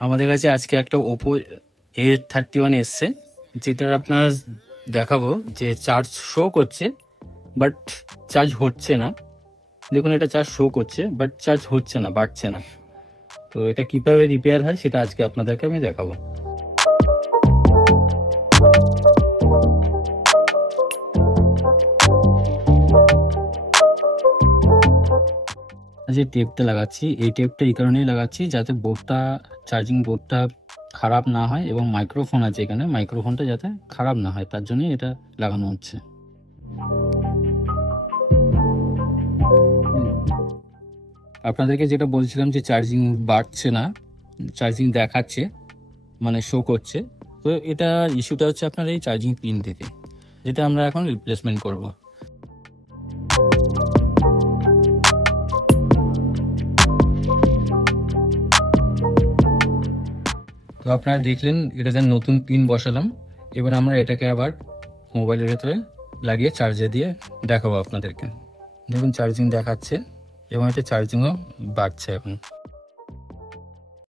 আমাদের কাছে আজকে একটা ওপো A31 এসছে, যেটার আপনার দেখাবো যে চার্জ শো করছে বাট চার্জ হচ্ছে না। দেখুন, এটা চার্জ শো করছে বাট চার্জ হচ্ছে না, বাড়ছে না। তো এটা কিভাবে রিপেয়ার হয় সেটা আজকে আপনাদেরকে আমি দেখাবো। যে টেপটা লাগাচ্ছি, এই টেপটা এই কারণেই লাগাচ্ছি যাতে বোর্ডটা, চার্জিং বোর্ডটা খারাপ না হয়, এবং মাইক্রোফোন আছে এখানে, মাইক্রোফোনটা যাতে খারাপ না হয় তার জন্যই এটা লাগানো হচ্ছে। আপনাদেরকে যেটা বলছিলাম যে চার্জিং বাড়ছে না, চার্জিং দেখাচ্ছে মানে শো করছে। তো এটা ইস্যুটা হচ্ছে আপনার এই চার্জিং পিন থেকে, যেটা আমরা এখন রিপ্লেসমেন্ট করব। তো আপনারা দেখলেন এটাতে নতুন পিন বসালাম। এবার আমরা এটাকে আবার মোবাইলের ভেতরে লাগিয়ে চার্জে দিয়ে দেখাবো আপনাদেরকে। দেখুন চার্জিং দেখাচ্ছে এবং এটা চার্জিংও বাড়ছে এখন।